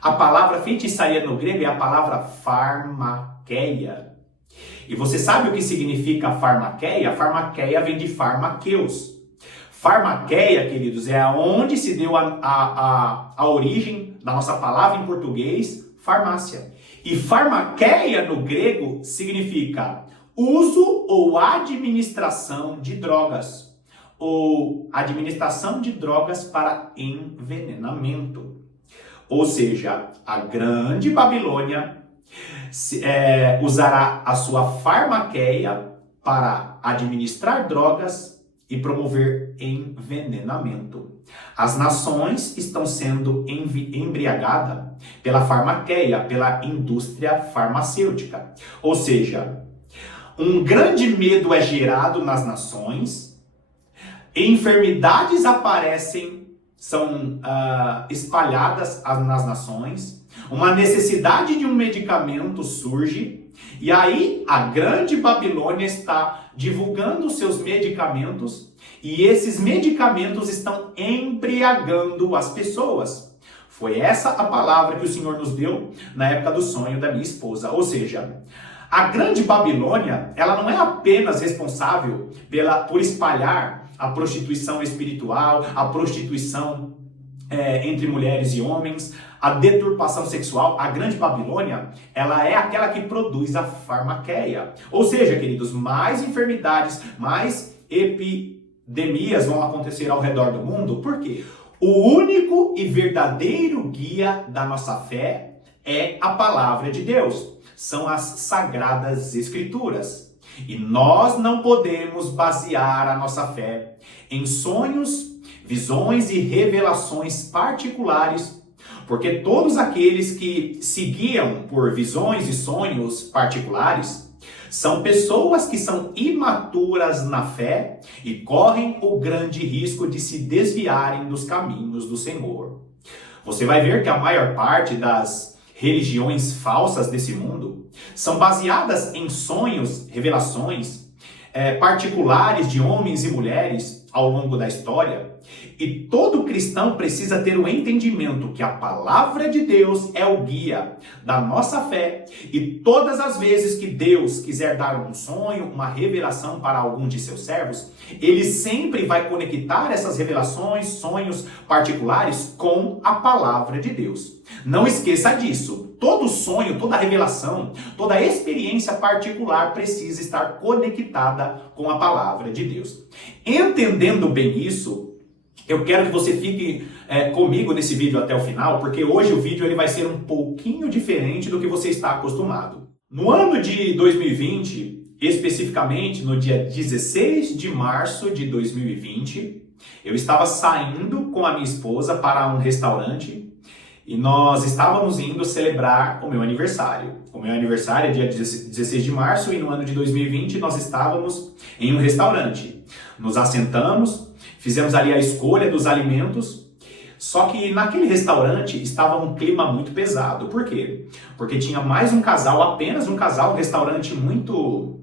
A palavra feitiçaria no grego é a palavra farmakeia. E você sabe o que significa farmakeia? Farmakeia vem de farmaqueus. Farmakeia, queridos, é aonde se deu a origem da nossa palavra em português, farmácia. E farmakeia no grego significa uso ou administração de drogas. Ou administração de drogas para envenenamento. Ou seja, a grande Babilônia usará a sua farmakeia para administrar drogas e promover envenenamento. As nações estão sendo embriagadas pela farmakeia, pela indústria farmacêutica. Ou seja, um grande medo é gerado nas nações, enfermidades aparecem, são espalhadas nas nações, uma necessidade de um medicamento surge, e aí a grande Babilônia está divulgando seus medicamentos, e esses medicamentos estão embriagando as pessoas. Foi essa a palavra que o Senhor nos deu na época do sonho da minha esposa. Ou seja, a grande Babilônia, ela não é apenas responsável por espalhar a prostituição espiritual, a prostituição entre mulheres e homens, a deturpação sexual. A grande Babilônia, ela é aquela que produz a farmakeia. Ou seja, queridos, mais enfermidades, mais epidemias vão acontecer ao redor do mundo. Por quê? O único e verdadeiro guia da nossa fé é a palavra de Deus. São as sagradas escrituras. E nós não podemos basear a nossa fé em sonhos, visões e revelações particulares, porque todos aqueles que se guiam por visões e sonhos particulares são pessoas que são imaturas na fé e correm o grande risco de se desviarem dos caminhos do Senhor. Você vai ver que a maior parte das religiões falsas desse mundo são baseadas em sonhos, revelações particulares de homens e mulheres ao longo da história. E todo cristão precisa ter o entendimento que a palavra de Deus é o guia da nossa fé, e todas as vezes que Deus quiser dar um sonho, uma revelação para algum de seus servos, ele sempre vai conectar essas revelações, sonhos particulares com a palavra de Deus. Não esqueça disso. Todo sonho, toda revelação, toda experiência particular precisa estar conectada com a palavra de Deus. Entendendo bem isso, eu quero que você fique comigo nesse vídeo até o final, porque hoje o vídeo ele vai ser um pouquinho diferente do que você está acostumado. No ano de 2020, especificamente no dia 16 de março de 2020, eu estava saindo com a minha esposa para um restaurante e nós estávamos indo celebrar o meu aniversário. O meu aniversário é dia 16 de março e no ano de 2020 nós estávamos em um restaurante. Nos assentamos, fizemos ali a escolha dos alimentos, só que naquele restaurante estava um clima muito pesado. Por quê? Porque tinha mais um casal, apenas um casal, um restaurante muito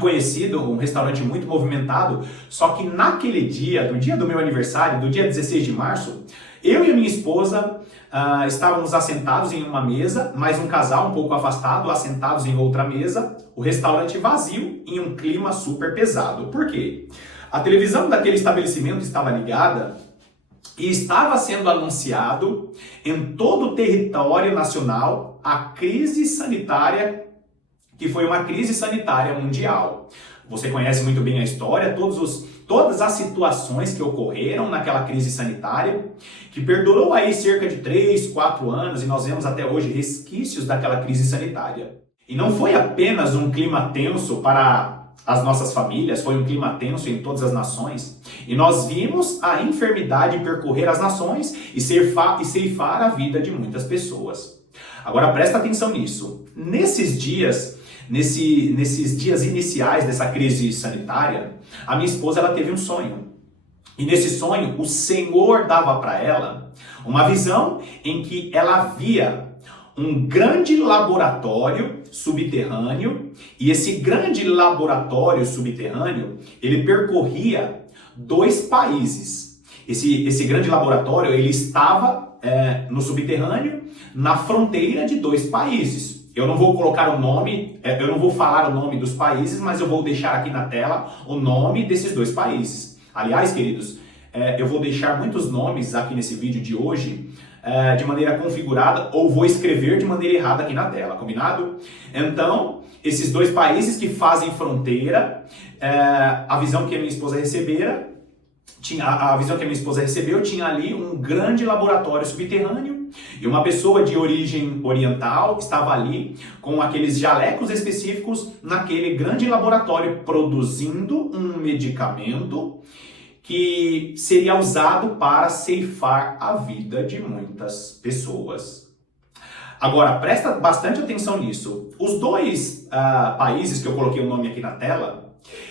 conhecido, um restaurante muito movimentado, só que naquele dia, do dia do meu aniversário, do dia 16 de março, eu e a minha esposa estávamos assentados em uma mesa, mais um casal um pouco afastado, assentados em outra mesa, o restaurante vazio, em um clima super pesado. Por quê? A televisão daquele estabelecimento estava ligada e estava sendo anunciado em todo o território nacional a crise sanitária, que foi uma crise sanitária mundial. Você conhece muito bem a história, todas as situações que ocorreram naquela crise sanitária, que perdurou aí cerca de 3, 4 anos, e nós vemos até hoje resquícios daquela crise sanitária. E não foi apenas um clima tenso para as nossas famílias, foi um clima tenso em todas as nações, e nós vimos a enfermidade percorrer as nações e ceifar a vida de muitas pessoas. Agora presta atenção nisso. Nesses dias iniciais dessa crise sanitária, a minha esposa ela teve um sonho. E nesse sonho, o Senhor dava para ela uma visão em que ela via um grande laboratório subterrâneo, e esse grande laboratório subterrâneo, ele percorria 2 países. Esse grande laboratório, ele estava no subterrâneo, na fronteira de dois países. Eu não vou colocar o nome, eu não vou falar o nome dos países, mas eu vou deixar aqui na tela o nome desses dois países. Aliás, queridos, eu vou deixar muitos nomes aqui nesse vídeo de hoje de maneira configurada, ou vou escrever de maneira errada aqui na tela, combinado? Então, esses dois países que fazem fronteira, a visão que a minha esposa recebeu tinha ali um grande laboratório subterrâneo e uma pessoa de origem oriental estava ali com aqueles jalecos específicos naquele grande laboratório produzindo um medicamento que seria usado para ceifar a vida de muitas pessoas. Agora, presta bastante atenção nisso. Os dois países que eu coloquei o nome aqui na tela,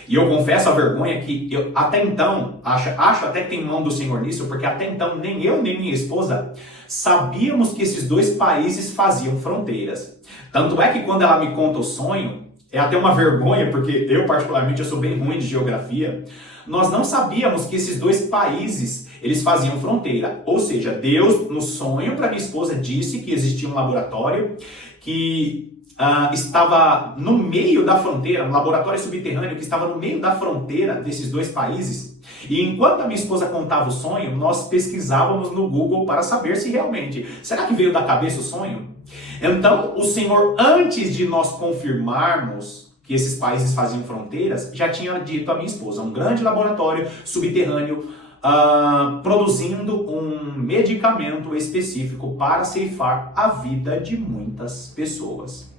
e eu confesso a vergonha que eu até então, acho até que tem mão do Senhor nisso, porque até então nem eu nem minha esposa sabíamos que esses dois países faziam fronteiras. Tanto é que quando ela me conta o sonho, é até uma vergonha, porque eu particularmente eu sou bem ruim de geografia, nós não sabíamos que esses dois países eles faziam fronteira. Ou seja, Deus no sonho para minha esposa disse que existia um laboratório que estava no meio da fronteira, um laboratório subterrâneo que estava no meio da fronteira desses dois países. E enquanto a minha esposa contava o sonho, nós pesquisávamos no Google para saber se realmente, será que veio da cabeça o sonho? Então, o Senhor, antes de nós confirmarmos que esses países faziam fronteiras, já tinha dito à minha esposa, um grande laboratório subterrâneo produzindo um medicamento específico para ceifar a vida de muitas pessoas.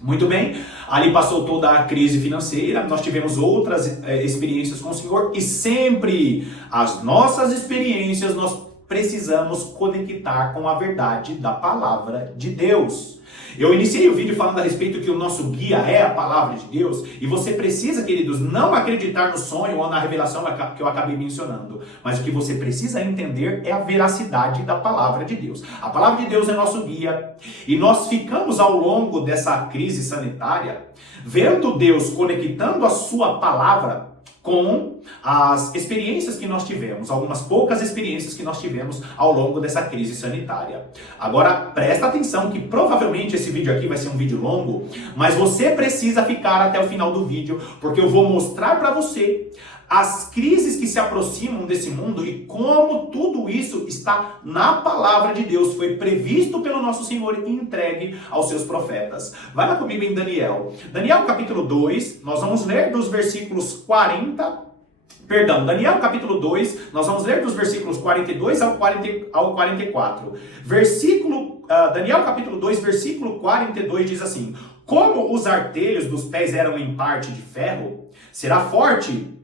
Muito bem, ali passou toda a crise financeira, nós tivemos outras experiências com o Senhor e sempre as nossas experiências nós precisamos conectar com a verdade da palavra de Deus. Eu iniciei o vídeo falando a respeito que o nosso guia é a palavra de Deus e você precisa, queridos, não acreditar no sonho ou na revelação que eu acabei mencionando, mas o que você precisa entender é a veracidade da palavra de Deus. A palavra de Deus é nosso guia e nós ficamos ao longo dessa crise sanitária vendo Deus conectando a sua palavra com as experiências que nós tivemos, algumas poucas experiências que nós tivemos ao longo dessa crise sanitária. Agora, presta atenção que provavelmente esse vídeo aqui vai ser um vídeo longo, mas você precisa ficar até o final do vídeo, porque eu vou mostrar para você as crises que se aproximam desse mundo e como tudo isso está na palavra de Deus, foi previsto pelo nosso Senhor e entregue aos seus profetas. Vai lá comigo em Daniel. Daniel capítulo 2, nós vamos ler dos versículos Daniel capítulo 2, nós vamos ler dos versículos 42 ao 44. Daniel capítulo 2, versículo 42 diz assim: como os artelhos dos pés eram em parte de ferro, será forte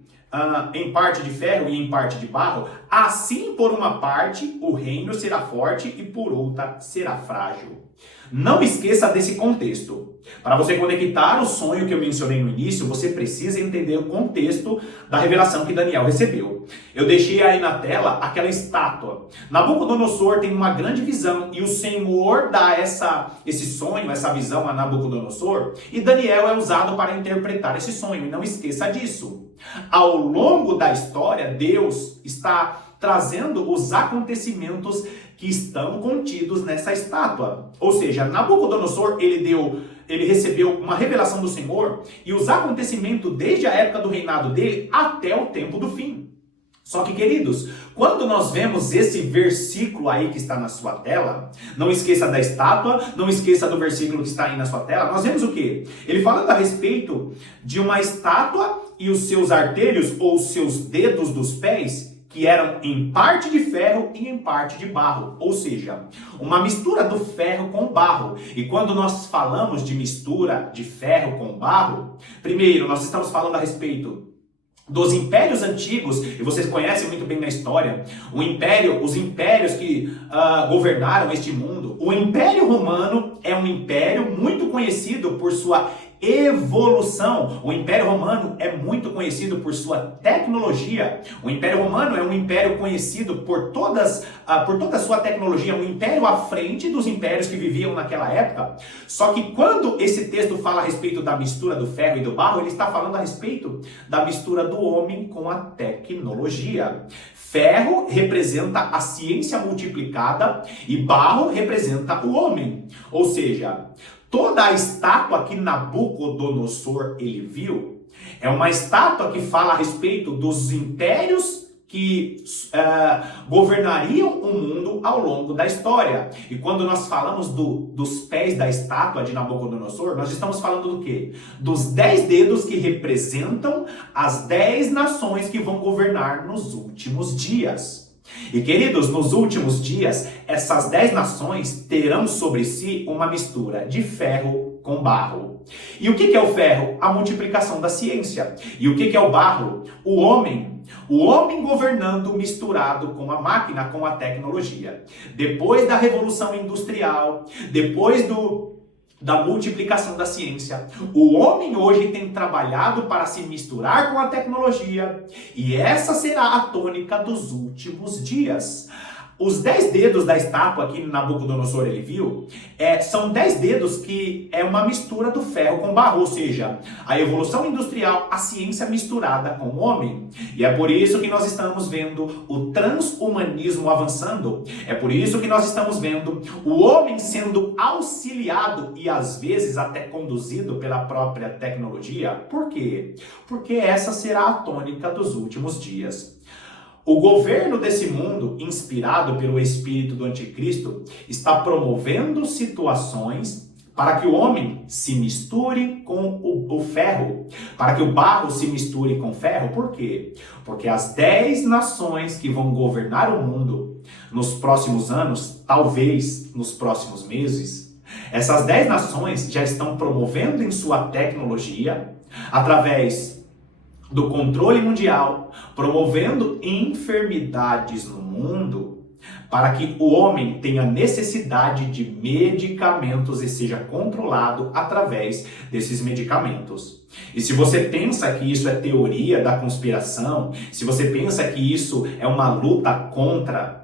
em parte de ferro e em parte de barro, assim por uma parte o reino será forte e por outra será frágil. Não esqueça desse contexto. Para você conectar o sonho que eu mencionei no início, você precisa entender o contexto da revelação que Daniel recebeu. Eu deixei aí na tela aquela estátua. Nabucodonosor tem uma grande visão e o Senhor dá esse sonho, essa visão a Nabucodonosor, e Daniel é usado para interpretar esse sonho. E não esqueça disso. Ao longo da história, Deus está trazendo os acontecimentos que estão contidos nessa estátua. Ou seja, Nabucodonosor, ele recebeu uma revelação do Senhor e os acontecimentos desde a época do reinado dele até o tempo do fim. Só que, queridos, quando nós vemos esse versículo aí que está na sua tela, não esqueça da estátua, não esqueça do versículo que está aí na sua tela, nós vemos o quê? Ele fala a respeito de uma estátua e os seus artelhos ou os seus dedos dos pés, que eram em parte de ferro e em parte de barro, ou seja, uma mistura do ferro com barro. E quando nós falamos de mistura de ferro com barro, primeiro nós estamos falando a respeito dos impérios antigos, e vocês conhecem muito bem na história, os impérios que governaram este mundo. O Império Romano é um império muito conhecido por sua evolução. O Império Romano é muito conhecido por sua tecnologia. O Império Romano é um império conhecido por toda a sua tecnologia, um império à frente dos impérios que viviam naquela época. Só que quando esse texto fala a respeito da mistura do ferro e do barro, ele está falando a respeito da mistura do homem com a tecnologia. Ferro representa a ciência multiplicada e barro representa o homem. Ou seja, toda a estátua que Nabucodonosor ele viu é uma estátua que fala a respeito dos impérios que governariam o mundo ao longo da história. E quando nós falamos dos pés da estátua de Nabucodonosor, nós estamos falando do quê? Dos 10 dedos que representam as 10 nações que vão governar nos últimos dias. E queridos, nos últimos dias, essas 10 nações terão sobre si uma mistura de ferro com barro. E o que é o ferro? A multiplicação da ciência. E o que é o barro? O homem. O homem governando misturado com a máquina, com a tecnologia. Depois da Revolução Industrial, depois da multiplicação da ciência, o homem hoje tem trabalhado para se misturar com a tecnologia, e essa será a tônica dos últimos dias. Os 10 dedos da estátua que Nabucodonosor ele viu, são 10 dedos que é uma mistura do ferro com barro, ou seja, a evolução industrial, a ciência misturada com o homem. E é por isso que nós estamos vendo o transhumanismo avançando, é por isso que nós estamos vendo o homem sendo auxiliado e às vezes até conduzido pela própria tecnologia. Por quê? Porque essa será a tônica dos últimos dias. O governo desse mundo, inspirado pelo espírito do anticristo, está promovendo situações para que o homem se misture com o ferro, para que o barro se misture com o ferro. Por quê? Porque as 10 nações que vão governar o mundo nos próximos anos, talvez nos próximos meses, essas 10 nações já estão promovendo em sua tecnologia, através do controle mundial, promovendo enfermidades no mundo, para que o homem tenha necessidade de medicamentos e seja controlado através desses medicamentos. E se você pensa que isso é teoria da conspiração, se você pensa que isso é uma luta contra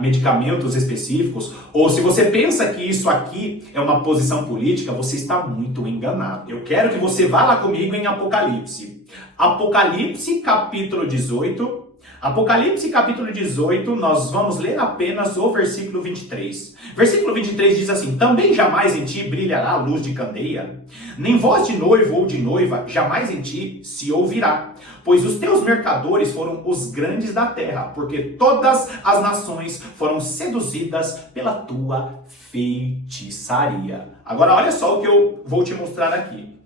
medicamentos específicos, ou se você pensa que isso aqui é uma posição política, você está muito enganado. Eu quero que você vá lá comigo em Apocalipse. Apocalipse capítulo 18. Apocalipse capítulo 18, nós vamos ler apenas o versículo 23. Versículo 23 diz assim: também jamais em ti brilhará a luz de candeia, nem voz de noivo ou de noiva jamais em ti se ouvirá, pois os teus mercadores foram os grandes da terra, porque todas as nações foram seduzidas pela tua feitiçaria. Agora olha só o que eu vou te mostrar aqui.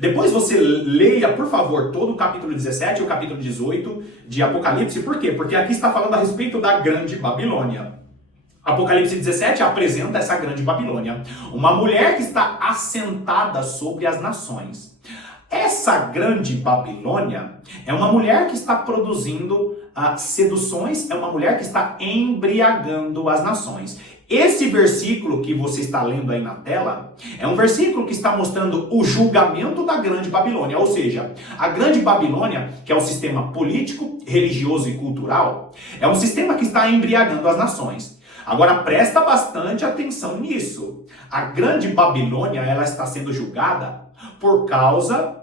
Depois você leia, por favor, todo o capítulo 17 e o capítulo 18 de Apocalipse. Por quê? Porque aqui está falando a respeito da grande Babilônia. Apocalipse 17 apresenta essa grande Babilônia, uma mulher que está assentada sobre as nações. Essa grande Babilônia é uma mulher que está produzindo seduções, é uma mulher que está embriagando as nações. Esse versículo que você está lendo aí na tela é um versículo que está mostrando o julgamento da grande Babilônia, ou seja, a grande Babilônia, que é um sistema político, religioso e cultural, é um sistema que está embriagando as nações. Agora presta bastante atenção nisso. A grande Babilônia, ela está sendo julgada por causa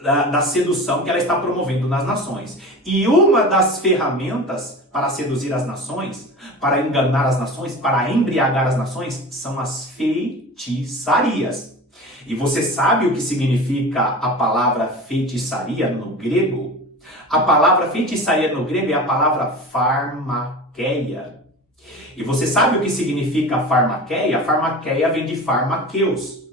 da sedução que ela está promovendo nas nações. E uma das ferramentas para seduzir as nações, para enganar as nações, para embriagar as nações, são as feitiçarias. E você sabe o que significa a palavra feitiçaria no grego? A palavra feitiçaria no grego é a palavra farmakeia. E você sabe o que significa farmakeia? Farmakeia vem de farmakeus.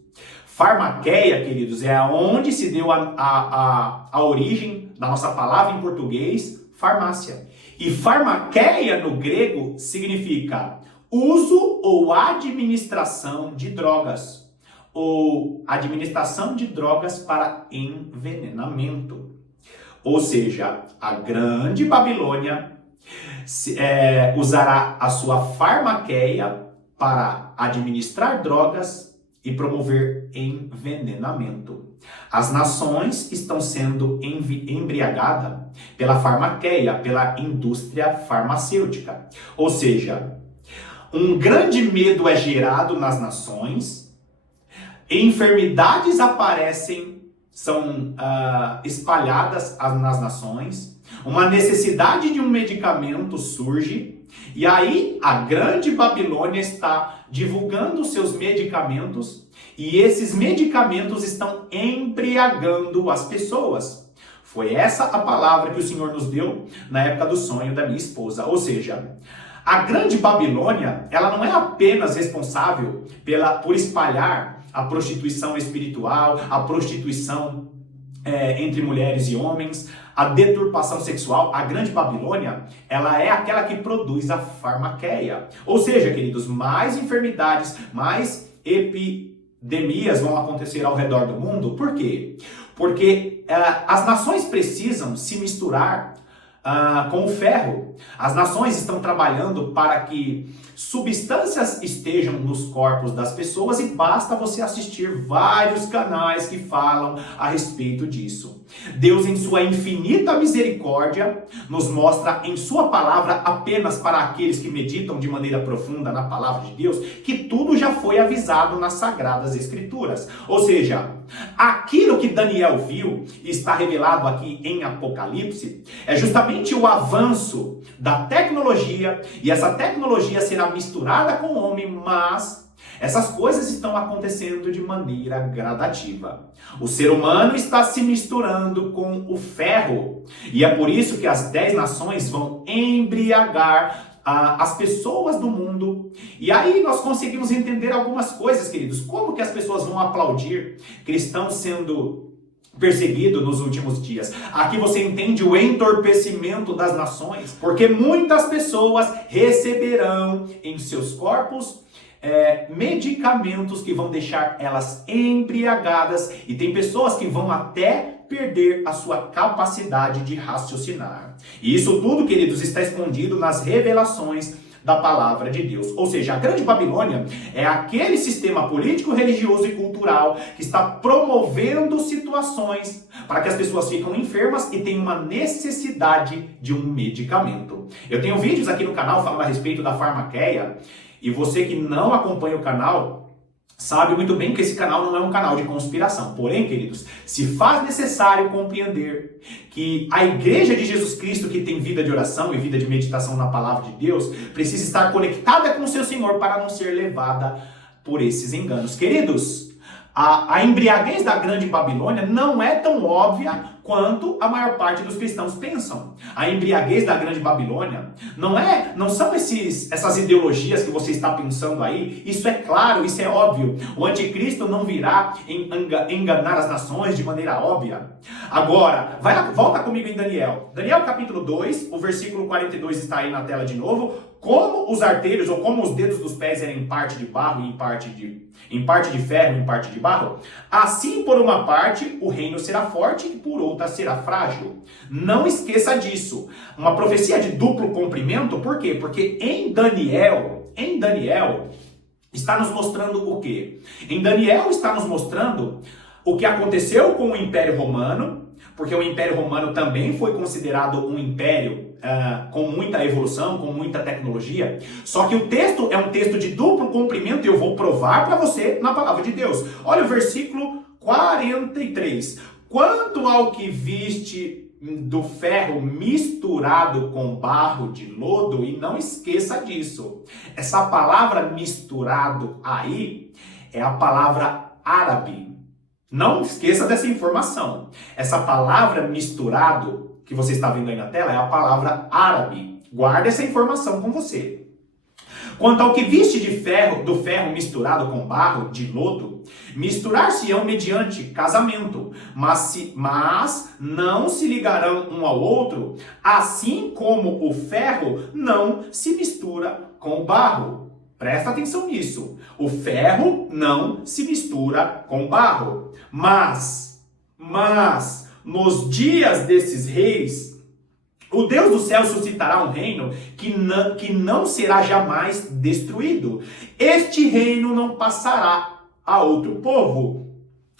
Farmakeia, queridos, é onde se deu a origem da nossa palavra em português, farmácia. E farmakeia no grego significa uso ou administração de drogas, ou administração de drogas para envenenamento. Ou seja, a grande Babilônia usará a sua farmakeia para administrar drogas e promover envenenamento. As nações estão sendo embriagadas pela farmaqueia, pela indústria farmacêutica. Ou seja, um grande medo é gerado nas nações, enfermidades aparecem, são espalhadas nas nações, uma necessidade de um medicamento surge, e aí a grande Babilônia está divulgando seus medicamentos, e esses medicamentos estão embriagando as pessoas. Foi essa a palavra que o Senhor nos deu na época do sonho da minha esposa. Ou seja, a grande Babilônia, ela não é apenas responsável por espalhar a prostituição espiritual, a prostituição entre mulheres e homens, a deturpação sexual. A grande Babilônia, ela é aquela que produz a farmaqueia. Ou seja, queridos, mais enfermidades, mais epidemias vão acontecer ao redor do mundo. Por quê? Porque as nações precisam se misturar com o ferro. As nações estão trabalhando para que substâncias estejam nos corpos das pessoas e basta você assistir vários canais que falam a respeito disso. Deus, em sua infinita misericórdia, nos mostra em sua palavra, apenas para aqueles que meditam de maneira profunda na palavra de Deus, que tudo já foi avisado nas Sagradas Escrituras. Ou seja, aquilo que Daniel viu e está revelado aqui em Apocalipse é justamente o avanço da tecnologia, e essa tecnologia será misturada com o homem, mas essas coisas estão acontecendo de maneira gradativa. O ser humano está se misturando com o ferro, e é por isso que as 10 nações vão embriagar as pessoas do mundo. E aí nós conseguimos entender algumas coisas, queridos. Como que as pessoas vão aplaudir cristãos sendo perseguido nos últimos dias? Aqui você entende o entorpecimento das nações, porque muitas pessoas receberão em seus corpos medicamentos que vão deixar elas embriagadas, e tem pessoas que vão até perder a sua capacidade de raciocinar. E isso tudo, queridos, está escondido nas revelações da palavra de Deus. Ou seja, a grande Babilônia é aquele sistema político, religioso e cultural que está promovendo situações para que as pessoas fiquem enfermas e tenham uma necessidade de um medicamento. Eu tenho vídeos aqui no canal falando a respeito da farmaqueia, e você que não acompanha o canal sabe muito bem que esse canal não é um canal de conspiração. Porém, queridos, se faz necessário compreender que a Igreja de Jesus Cristo, que tem vida de oração e vida de meditação na palavra de Deus, precisa estar conectada com o seu Senhor para não ser levada por esses enganos. Queridos, a embriaguez da grande Babilônia não é tão óbvia quanto a maior parte dos cristãos pensam. A embriaguez da grande Babilônia não são essas ideologias que você está pensando aí. Isso é claro, isso é óbvio. O anticristo não virá enganar as nações de maneira óbvia. Agora, volta comigo em Daniel. Daniel capítulo 2, o versículo 42 está aí na tela de novo. Como os arteiros, ou como os dedos dos pés eram em parte de barro e em parte de ferro e em parte de barro, assim por uma parte o reino será forte e por outra será frágil. Não esqueça disso. Uma profecia de duplo cumprimento, por quê? Porque em Daniel está nos mostrando o quê? Em Daniel está nos mostrando o que aconteceu com o Império Romano, porque o Império Romano também foi considerado um império com muita evolução, com muita tecnologia. Só que o texto é um texto de duplo cumprimento e eu vou provar para você na palavra de Deus. Olha o versículo 43. Quanto ao que viste do ferro misturado com barro de lodo, e não esqueça disso, essa palavra misturado aí é a palavra árabe. Não esqueça dessa informação. Essa palavra misturado que você está vendo aí na tela é a palavra árabe. Guarde essa informação com você. Quanto ao que viste do ferro misturado com barro de lodo, misturar-se-ão mediante casamento, mas não se ligarão um ao outro, assim como o ferro não se mistura com o barro. Presta atenção nisso. O ferro não se mistura com barro. Mas, nos dias desses reis, o Deus do céu suscitará um reino que não será jamais destruído. Este reino não passará a outro povo.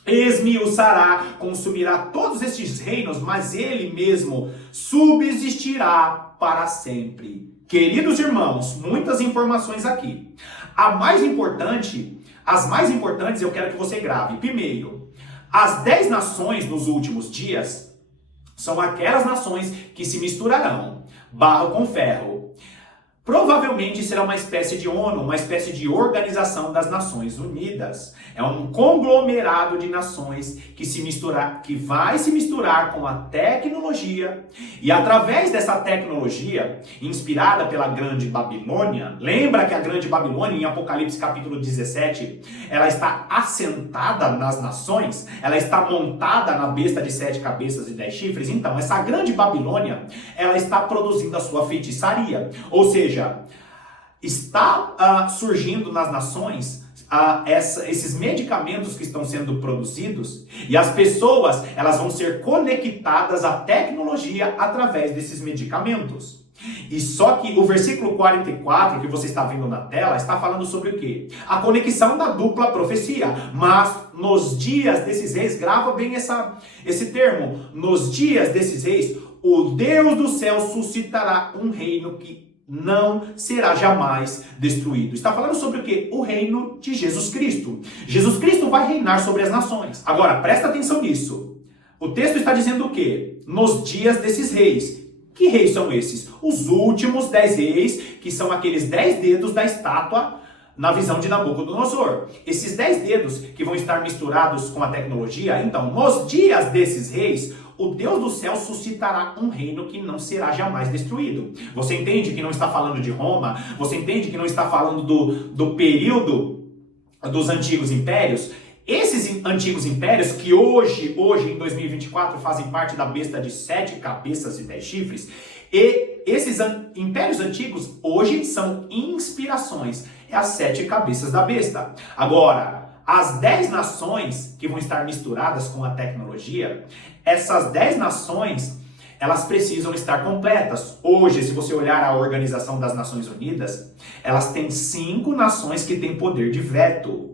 Esmiuçará, consumirá todos estes reinos, mas ele mesmo subsistirá para sempre. Queridos irmãos, muitas informações aqui. As mais importantes eu quero que você grave. Primeiro, as 10 nações nos últimos dias são aquelas nações que se misturarão, barro com ferro. Provavelmente será uma espécie de ONU, uma espécie de Organização das Nações Unidas. É um conglomerado de nações que vai se misturar com a tecnologia. E através dessa tecnologia, inspirada pela Grande Babilônia, lembra que a Grande Babilônia, em Apocalipse capítulo 17, ela está assentada nas nações, ela está montada na besta de 7 cabeças e 10 chifres. Então, essa Grande Babilônia, ela está produzindo a sua feitiçaria. Ou seja, está surgindo nas nações esses medicamentos que estão sendo produzidos, e as pessoas elas vão ser conectadas à tecnologia através desses medicamentos. E só que o versículo 44 que você está vendo na tela está falando sobre o quê? A conexão da dupla profecia. Mas nos dias desses reis, grava bem esse termo, nos dias desses reis, o Deus do céu suscitará um reino que não será jamais destruído. Está falando sobre o quê? O reino de Jesus Cristo. Jesus Cristo vai reinar sobre as nações. Agora, presta atenção nisso. O texto está dizendo o quê? Nos dias desses reis. Que reis são esses? Os últimos 10 reis, que são aqueles 10 dedos da estátua na visão de Nabucodonosor. Esses 10 dedos que vão estar misturados com a tecnologia. Então, nos dias desses reis, o Deus do céu suscitará um reino que não será jamais destruído. Você entende que não está falando de Roma? Você entende que não está falando do período dos antigos impérios? Esses antigos impérios que hoje em 2024 fazem parte da besta de 7 cabeças e 10 chifres, e esses impérios antigos hoje são inspirações. É as 7 cabeças da besta. Agora, as 10 nações que vão estar misturadas com a tecnologia, essas 10 nações, elas precisam estar completas. Hoje, se você olhar a Organização das Nações Unidas, elas têm 5 nações que têm poder de veto.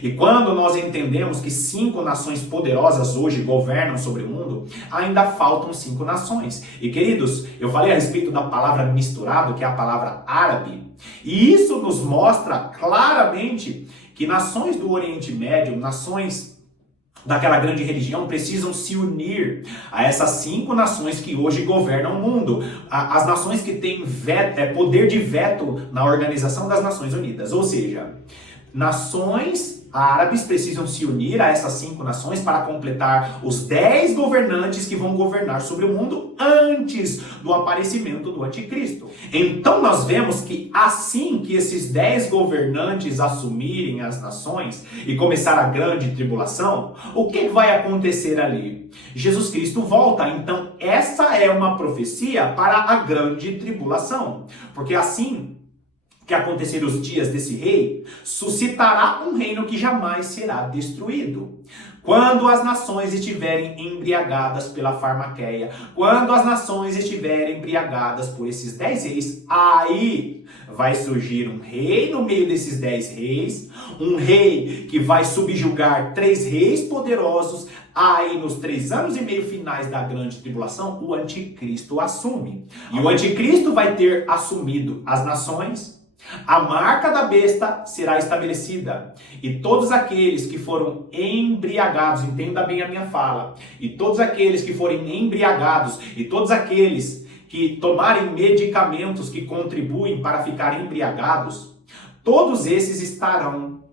E quando nós entendemos que 5 nações poderosas hoje governam sobre o mundo, ainda faltam 5 nações. E queridos, eu falei a respeito da palavra misturado, que é a palavra árabe. E isso nos mostra claramente que nações do Oriente Médio, nações daquela grande religião, precisam se unir a essas 5 nações que hoje governam o mundo. As nações que têm poder de veto na Organização das Nações Unidas. Ou seja, nações árabes precisam se unir a essas 5 nações para completar os 10 governantes que vão governar sobre o mundo antes do aparecimento do anticristo. Então nós vemos que assim que esses 10 governantes assumirem as nações e começar a grande tribulação, o que vai acontecer ali? Jesus Cristo volta. Então essa é uma profecia para a grande tribulação. Porque assim que acontecer os dias desse rei, suscitará um reino que jamais será destruído. Quando as nações estiverem embriagadas pela farmaqueia, quando as nações estiverem embriagadas por esses 10 reis, aí vai surgir um rei no meio desses 10 reis, um rei que vai subjugar 3 reis poderosos. Aí, nos 3 anos e meio finais da grande tribulação, o anticristo assume. E o anticristo vai ter assumido as nações. A marca da besta será estabelecida, e todos aqueles que foram embriagados, entenda bem a minha fala, e todos aqueles que forem embriagados, e todos aqueles que tomarem medicamentos que contribuem para ficarem embriagados, todos esses estarão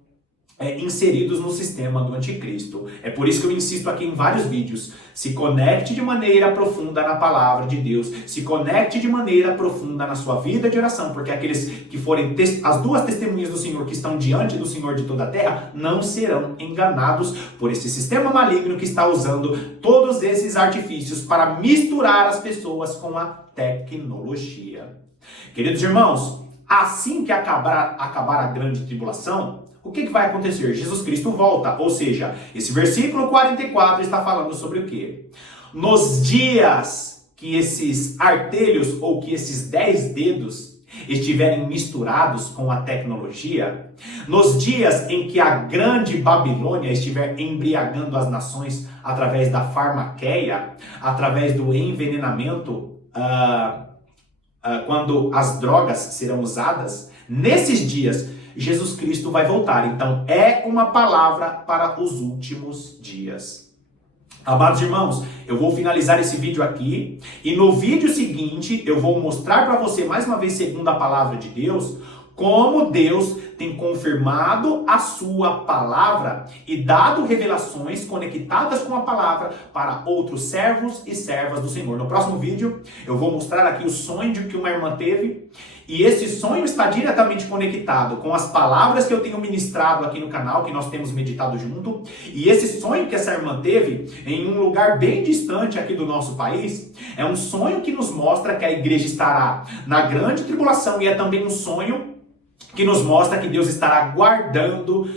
inseridos no sistema do anticristo. É por isso que eu insisto aqui em vários vídeos. Se conecte de maneira profunda na palavra de Deus. Se conecte de maneira profunda na sua vida de oração. Porque aqueles que forem as 2 testemunhas do Senhor que estão diante do Senhor de toda a terra não serão enganados por esse sistema maligno que está usando todos esses artifícios para misturar as pessoas com a tecnologia. Queridos irmãos, assim que acabar a grande tribulação, o que vai acontecer? Jesus Cristo volta. Ou seja, esse versículo 44 está falando sobre o quê? Nos dias que esses artelhos ou que esses 10 dedos estiverem misturados com a tecnologia, nos dias em que a grande Babilônia estiver embriagando as nações através da farmaqueia, através do envenenamento, quando as drogas serão usadas, nesses dias Jesus Cristo vai voltar. Então é uma palavra para os últimos dias. Amados irmãos, eu vou finalizar esse vídeo aqui e no vídeo seguinte eu vou mostrar para você mais uma vez, segundo a palavra de Deus, como Deus tem confirmado a sua palavra e dado revelações conectadas com a palavra para outros servos e servas do Senhor. No próximo vídeo eu vou mostrar aqui o sonho que uma irmã teve, e esse sonho está diretamente conectado com as palavras que eu tenho ministrado aqui no canal, que nós temos meditado junto. E esse sonho que essa irmã teve em um lugar bem distante aqui do nosso país, é um sonho que nos mostra que a igreja estará na grande tribulação, e é também um sonho que nos mostra que Deus estará guardando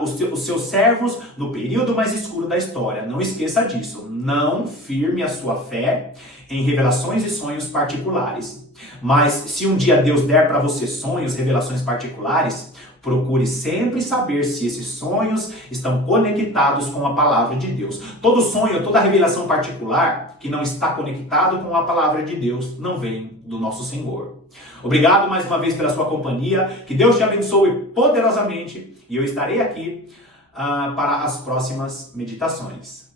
os seus servos no período mais escuro da história. Não esqueça disso. Não firme a sua fé em revelações e sonhos particulares. Mas se um dia Deus der para você sonhos, revelações particulares, procure sempre saber se esses sonhos estão conectados com a palavra de Deus. Todo sonho, toda revelação particular que não está conectado com a palavra de Deus não vem do nosso Senhor. Obrigado mais uma vez pela sua companhia. Que Deus te abençoe poderosamente. E eu estarei aqui para as próximas meditações.